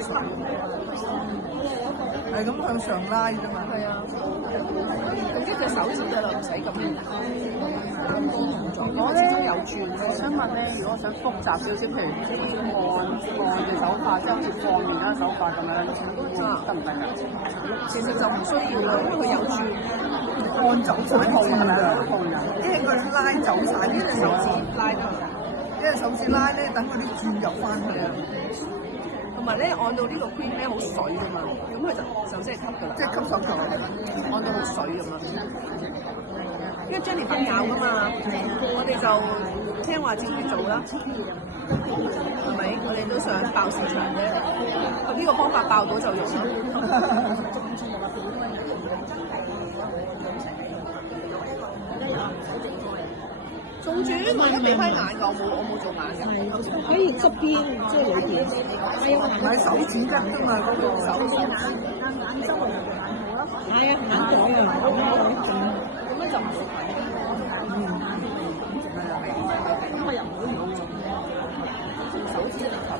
水，係咁向上拉啫嘛。係啊，用一隻手指㗎啦，唔使咁多動作。我始終有轉。我想問咧，如果我想複雜少少，譬如按嘅手法，即係好似放完啦手法咁樣，得唔得㗎？其實就唔需要啦，因為佢有轉。按走晒啲轉㗎，人，因為佢拉走晒啲手指轉，拉得。因為手指拉咧，等嗰啲轉入翻去啊。同埋咧，按到呢個 cream 咧好水㗎嘛，咁佢就即係吸㗎啦。即係吸手腳，按到好水咁樣。因為 Jennifer 教㗎嘛，我哋就聽話照住做啦，係咪？我哋都想爆市場啫，佢呢個方法爆到就用啦。仲轉，我而家俾開眼㗎，我冇做眼㗎。可以側邊即係裏邊，唔係手指根㗎嘛，嗰個手指。眼周圍眼好啦，係啊，眼袋啊，咁樣就唔會睇。咁我又唔會用手指就咁。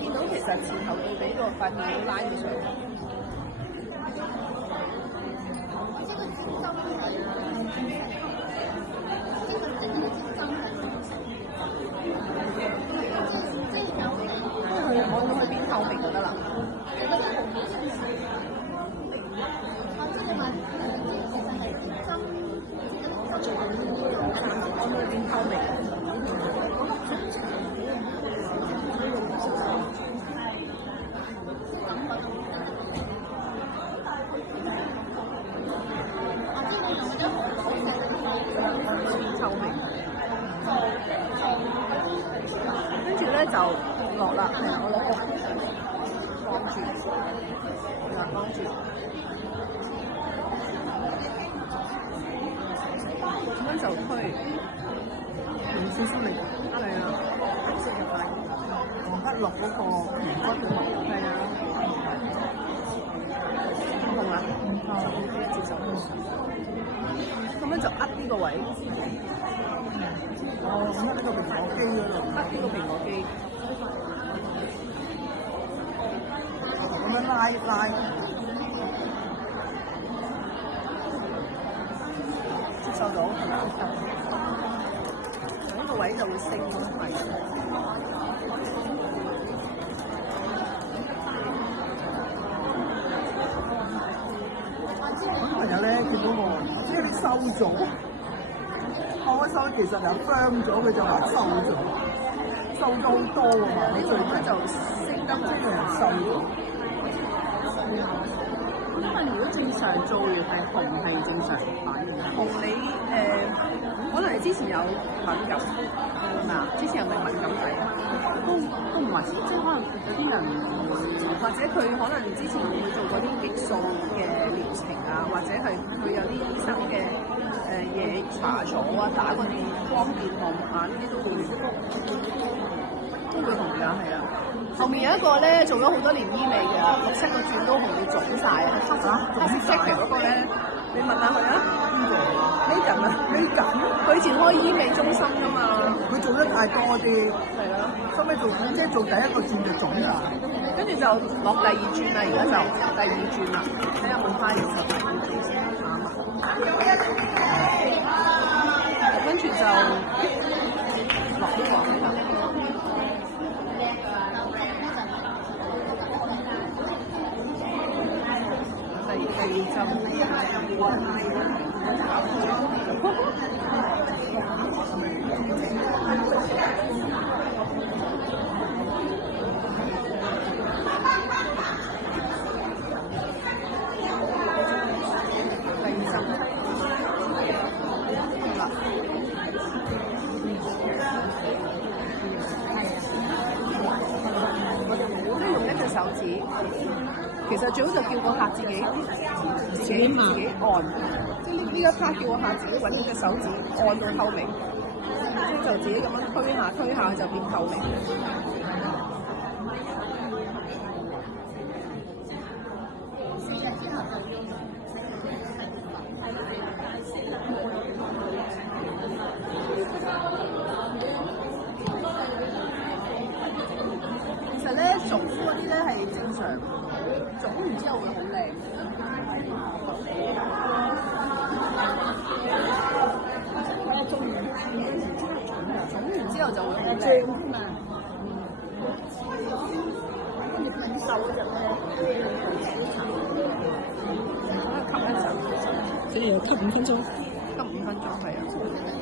見到其實前後對比個塊面都拉咗上嚟。按到去邊透明就得啦。按到去邊透明。透明，跟住咧就落啦，係啊，我攞個晾住，係啦，晾住，咁樣就推，用少少力，係啊，揩落嗰個皮骨度，係啊，痛啊，接受到，咁樣就扼呢個位。哦，咁呢個蘋果肌嗰度，呢個蘋果肌，咁樣拉，接受到係咪？呢個位就會升咗係。咁朋友咧見到我，即係你收咗。開收其實就傷咗，佢就話收咗好多喎嘛，你最近就升得即係收咗。因為如果正常做完係紅係正常反應紅你可能你之前有敏感係嘛？之前係咪敏感仔？都唔係，即係可能有啲人或者佢可能之前會做過啲激素嘅療程啊，或者係佢有啲醫生嘅嘢搽咗啊，打嗰啲光電項目啊，呢啲都會紅㗎，係啊。後面有一個咧做咗好多年醫美嘅，綠色個轉都紅到腫曬啊！黑色嗰個咧，你問下佢啊。呢陣啊，佢以前開醫美中心㗎嘛，佢做得太多啲，係咯。收尾做即係做第一個轉就腫晒，跟住就落第二轉啦，而家就第二轉啦，睇下有冇花型就第二轉先啱啊。跟住就落呢個係啦。第二手指，其實最好就叫個客自己按，即係呢一 part 叫個客自己揾呢隻手指按到透明，就自己咁樣推下就變透明。其實咧，腫嗰啲咧係正常，腫完之後會好靚。腫完之後就會好靚。跟住很瘦嗰陣咧，吸一陣，即係吸5分鐘。吸5分鐘係啊，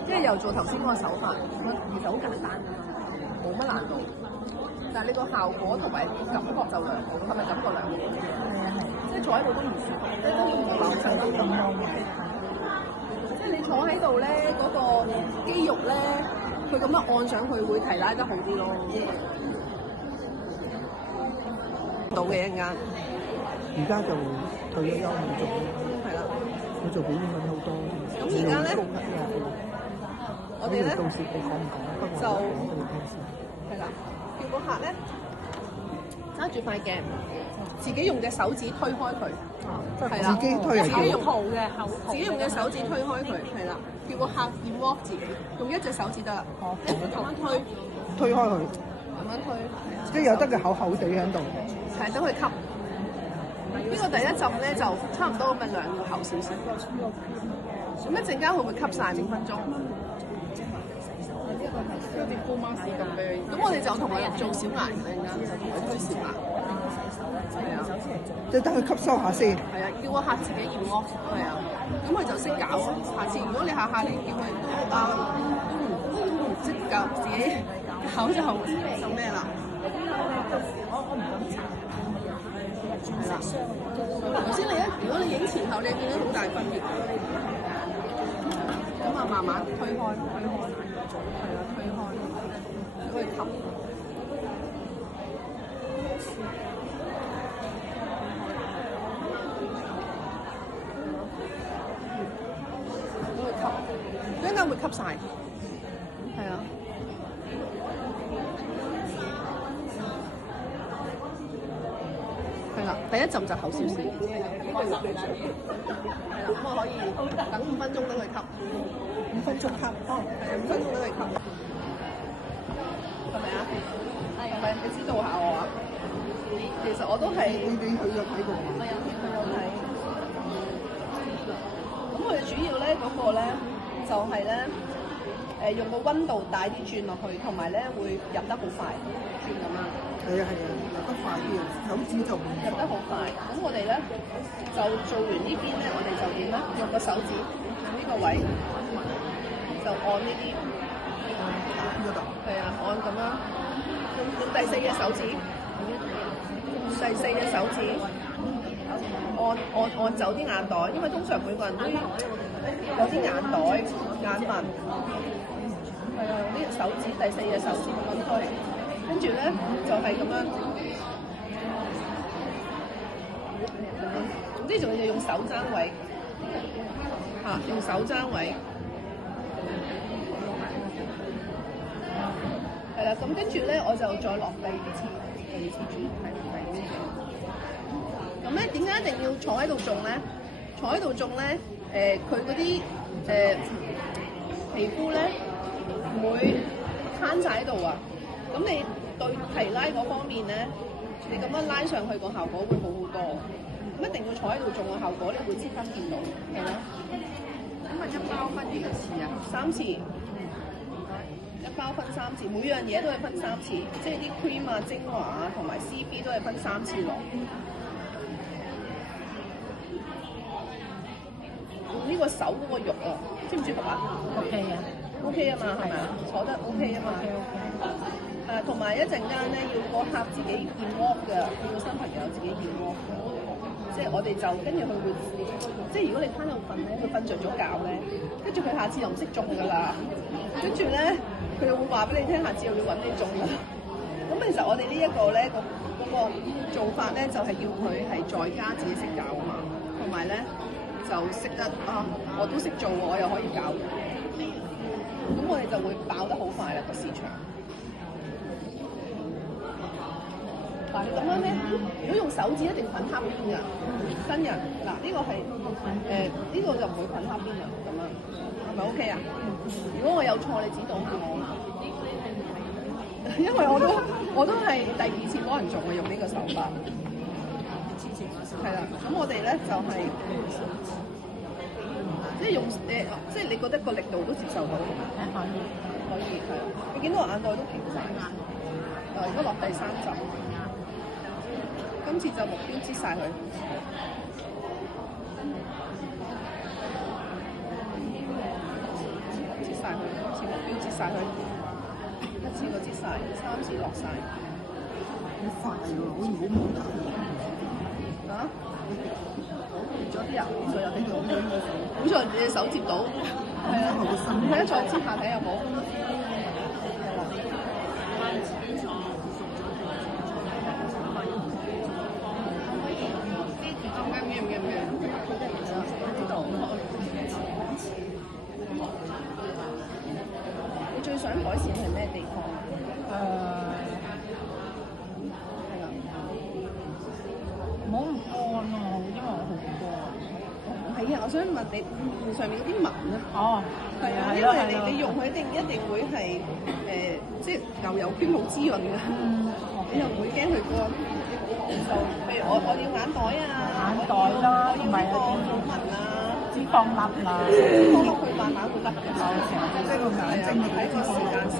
即係又做頭先嗰個手法，其實好簡單㗎嘛，冇乜難度。但係你個效果同埋感覺就良好，係咪感覺良好？即係坐喺度都唔舒服，即係都唔流曬啲咁多嘅。即係你坐喺度咧，嗰個肌肉咧，佢咁樣按上去會提拉得好啲咯。到嘅一間，而家就退咗休冇做，係啦。我做表演揾好多。咁而家咧，我哋咧到時你講唔講？不過我講俾你聽先。係啦，叫個客咧揸住塊鏡，自己用隻手指推開佢，係啦，自己推自己用後嘅後，自己用隻手指推開佢，係啦，叫個客點 walk 自己，用一隻手指得啦，咁樣推推開佢，咁樣推，即係有得佢厚厚地喺度。係等佢吸。呢個第一浸咧就差唔多咁嘅量，要厚少少。咁一陣間佢會吸晒5分鐘。好似高媽士咁嘅。咁我哋就同佢做小牙，突然間就同佢推小牙。係啊，即係等佢吸收下先。係啊，叫個客自己驗咯。係啊，咁佢就識搞。下次如果你下下你叫佢都唔識搞，自己搞就咩啦？係啦。頭先如果你影前後，你見到好大分別。咁啊，慢慢推開，係啦，推開，俾佢吸。俾佢吸，一陣間會吸晒。係啊。係啦，第一浸就厚少少，係啦，咁我可以等5分鐘等佢吸，5分鐘吸，係5分鐘等佢吸，係咪啊？係咪？你知道下我啊？其實我都係，你去咗睇過？我有睇。咁佢主要咧嗰個咧就係咧用個溫度帶啲轉落去，同埋咧會入得好快，轉咁樣。係啊，入得快啲啊，手指就唔入得好快。咁我哋咧就做完呢邊咧，我哋就點咧？用個手指呢個位就按呢啲，呢度。係啊，按咁樣。用第4隻手指，第4隻手指按走啲眼袋，因為通常每個人都有啲眼袋、眼紋。係啊，用呢隻手指第4隻手指咁樣推。跟住咧就係咁樣，總之仲要用手踭位，用手踭位，係啦。咁跟住咧，我就再落第二次轉，係第2次。咁咧點解一定要坐喺度種咧？坐喺度種咧，佢嗰啲皮膚咧唔會攤晒喺度啊。咁你對提拉嗰方面咧，你咁樣拉上去個效果會好好多。咁一定要坐喺度做個效果，你會即刻見到，係咯。咁啊，一包分幾多次啊？3次，一包分3次，每樣嘢都係分3次，即係啲 cream 啊、精華啊同埋 CB 都係分3次落。呢個手嗰個肉啊，舒唔舒服啊 ？OK 啊 ，OK 啊嘛，係咪啊？坐得 OK 啊嘛。同埋一陣間咧，要個客自己驗 walk 嘅，要個新朋友自己驗 walk 嘅。即係我哋就跟住佢會，即係如果你攤喺度瞓咧，佢瞓着咗覺咧，跟住佢下次又唔識種㗎啦。跟住咧，佢又會話俾你聽，下次又要揾你種㗎。咁其實我哋呢一個咧，嗰個做法咧，就係要佢係在家自己識搞啊嘛，同埋咧就識得啊，我都識做喎，我又可以搞。咁我哋就會爆得好快啦個市場。嗱，你咁樣咧，如果用手指一定滾黑邊㗎，新人嗱呢個係呢個就唔會滾黑邊㗎，咁樣係咪 OK 啊？如果我有錯，你指導下我。因為我都係第二次幫人做嘅，用呢個手法。係啦，咁我哋咧就係、即係用即係你覺得個力度都接受到係咪？可以係啊！你見到我眼袋都平晒。而家落第3集，今次就目標擠晒佢。擠晒佢，今次目標擠晒佢。一次過擠晒，3次落晒。好快喎，好似好冇得啊？咗啲啊？好在有啲用，好在你隻手接到。係啊，你睇一再擠下睇有冇？呢度。你最想改善係咩地方？係啦，唔好咁乾咯，因為我好乾。係啊，我想問你面上面嗰啲紋咧。哦，係啊，因為你用佢一定會係即係牛油圈好滋潤嘅。你又唔會驚佢乾？就譬如我要眼袋啊，眼袋啦，我要呢個腦紋啊。脂肪粒啦，放落去慢慢會甩嘅，即係個眼睛睇個時間性。